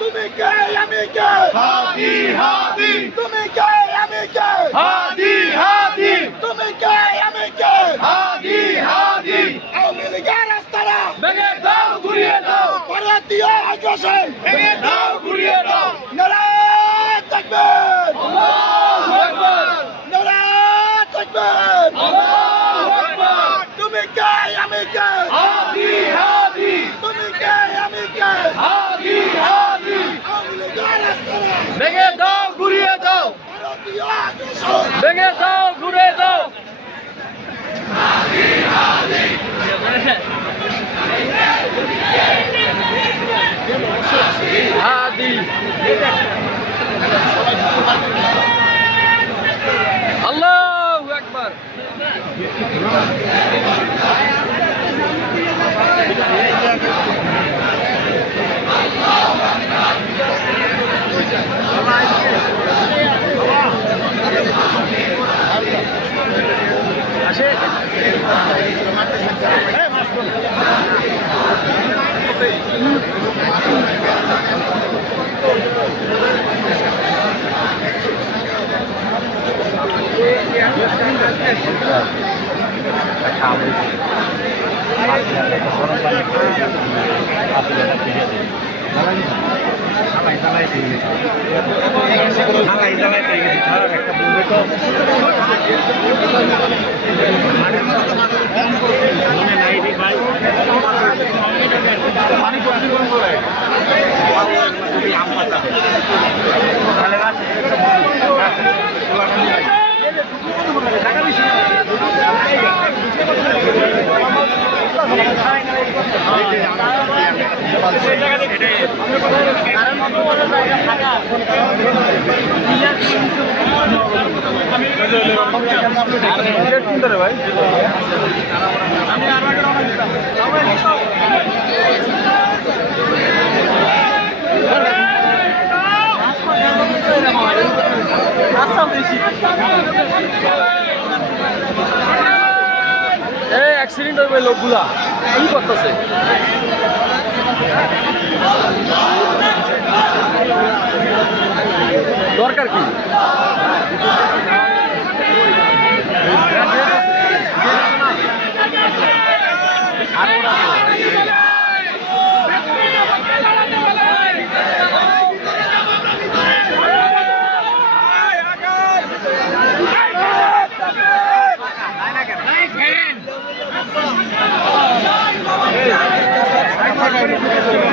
তুমি কে আমি কে হাদি হাদি তুমি কে আমি কে হাদি হাদি তুমি কে আমি কে হাদি হাদি আওয়ামী লীগের রাস্তারা ভেঙে দাও ঘুরিয়ে দাও ভারতীয় আগ্রাসন ভেঙে দাও ঘুরিয়ে দাও নারায়ে তাকবীর আল্লাহু আকবার নারায়ে তাকবীর আল্লাহু আকবার তুমি কে আমি কে হাদি হাদি তুমি কে আমি কে হাদি হাদি আওয়ামী লীগের রাস্তারা ভেঙে দাও ঘুরিয়ে দাও ভারতীয় আগ্রাসন ভেঙে দাও ঘুরিয়ে দাও হাদি হাদি হাদি আল্লাহু আকবার অ্যাক্সিডেন্ট হইবে লোকগুলা কি করতেছে দরকার কি Hey!